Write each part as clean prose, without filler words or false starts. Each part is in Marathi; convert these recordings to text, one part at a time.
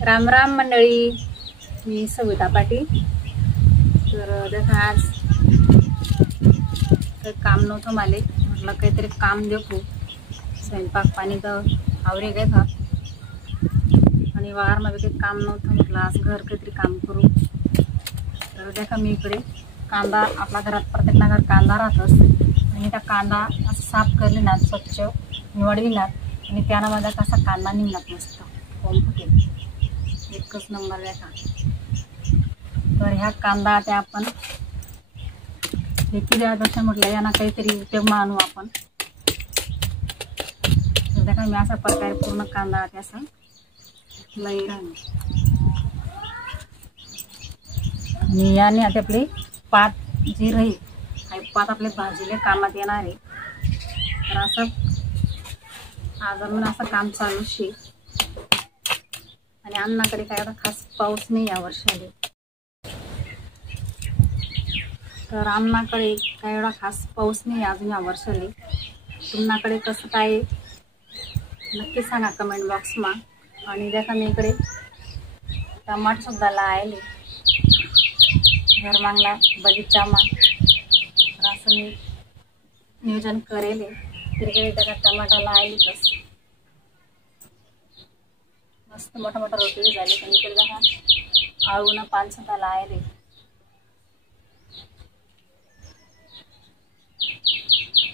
राम राम मंडळी, मी सविता पाटील। तर देखा आज काही काम नव्हतं मला, म्हटलं काहीतरी काम देखू। स्वयंपाक पाणी तर आवरे गए था आणि वावरमध्ये काही काम नव्हतं, म्हटलं आज घर काहीतरी काम करू। तर देखा मी इकडे कांदा, आपल्या घरात प्रत्येक घर कांदा राहतच, आणि त्या कांदा असं साफ करले ना, स्वच्छ निवडविनात आणि त्यामध्ये कसा कांदा निघणार मस्त फुटेल, एकच नंबर देखा। तर ह्या कांदा आता आपण फेकी द्यापेक्षा म्हटलं यांना काहीतरी उपयोग मानू आपण। तर देखा मी अशा प्रकारे पूर्ण कांदा आता असं लई राहणार, आणि याने आता आपली पात जी राहील पात आपल्या भाजीला कामात येणार आहे। तर असं आज म्हणून असं काम चालू शे, आणि अन्नाकडे काय आता खास पाऊस नाही या वर्षाला। तर अन्नाकडे काय एवढा खास पाऊस नाही अजून या वर्षाला। तुमच्याकडे कसं काय नक्की सांगा कमेंट बॉक्स मा। आणि देखा मी इकडे टमाट सुद्धा लायले घर मागला बगीचा मा। तर असं मी नियोजन करेल, तिकडे त्याला टमाटा लायलीच मस्त मोठा मोठा रोटी झाली। पण इकडे देखा आळूना पान सुद्धा लायले,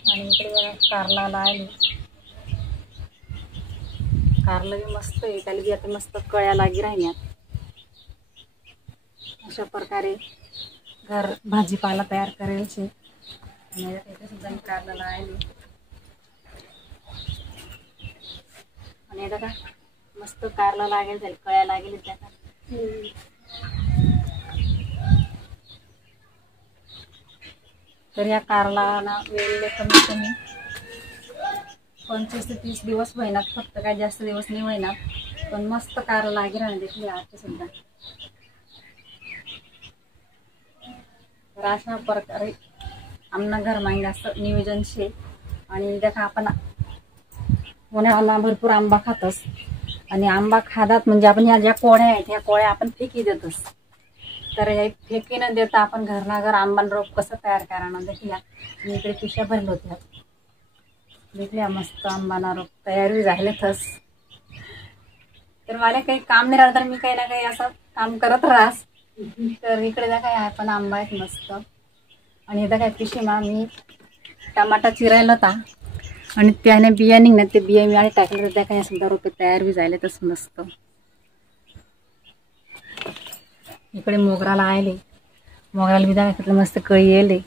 आणि इकडे बघा कारला लायले। कारलं बी मस्त आहे, त्याला बी आता मस्त कळ्या लागी राहण्यात। अशा प्रकारे घर भाजीपाला तयार करायचे, आणि इथे सुद्धा कारला लायले, आणि आता का मस्त कारला लागेल झाली, कळ्या लागेल त्याचा। तर या कारला वेळ कमीत कमी 25 ते 30 दिवस होईनात, फक्त काय जास्त दिवस नाही होईनात, पण मस्त कारला लागे राहणे देखील आता सुद्धा। तर अशा प्रकारे आमना घर मागे असं नियोजन शे। आणि देखा आपण उन्हाळ्याला भरपूर आंबा खातस, आणि आंबा खातात म्हणजे आपण ह्या ज्या कोळ्या आहेत ह्या कोळ्या आपण फेकी देतोस। तर हे फेकी न देता आपण घरनाघर आंबान रोप कसं तयार करायला देखील मी इकडे पिशव्या भरल्या होत्या, देखील मस्त आंबाना रोप तयारी झाले थस। तर मला काही काम नाही राहिलं तर मी काही ना काही असं काम करत राहस। तर इकडे देखा आहे पण आंबा आहेत मस्त, आणि इथं काय पिशवीमा मी टमाटा चिरायला होता, आणि त्याने बिया निघण्यात ते बिया मी आणि टाकले, तर त्या काही सुद्धा रोपे तयार बी झाले तस मस्त। इकडे मोगराला आले, मोगराला बी दाखवलं मस्त कळी येले,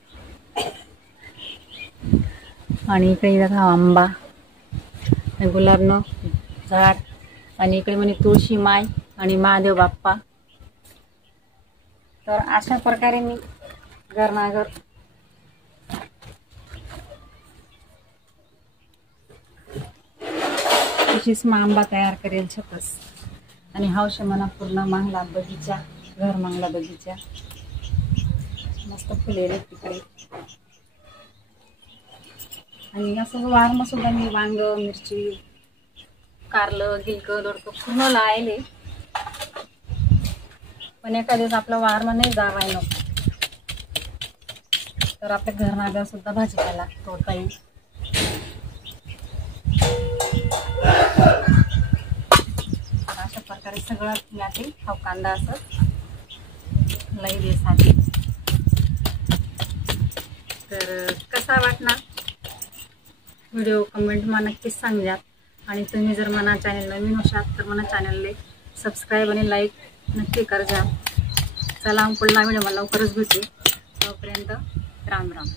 आणि इकडे देखा आंबा, गुलाबनं झाड, आणि इकडे म्हणे तुळशी माय आणि महादेव बाप्पा। तर अशा प्रकारे मी घरनाघर तशीच आंबा तयार करेल छतस, आणि हौश मना पूर्ण मांगला बगीचा, घर मांगला बगीचा मस्त फुलेले तिकडे। आणि असं वारम सुद्धा मी वांग, मिरची, कारलं, गिलकं, दोडकं पूर्ण लायले, पण एका दिवस आपला वारमा नाही जावाय नको, तर आपल्या घरनाघर सुद्धा भाजीपाला तोडता येईल। अशा प्रकारे सगळं यातील हा कांदा असं लई देसाठी। तर कसा वाटणार व्हिडिओ कमेंट मा नक्कीच सांगा, आणि तुम्ही जर मना चॅनल नवीन असाल तर मना चॅनलला सबस्क्राईब आणि लाईक नक्की करा। चला पुढला व्हिडिओ मला लवकरच भेटू, तोपर्यंत राम राम।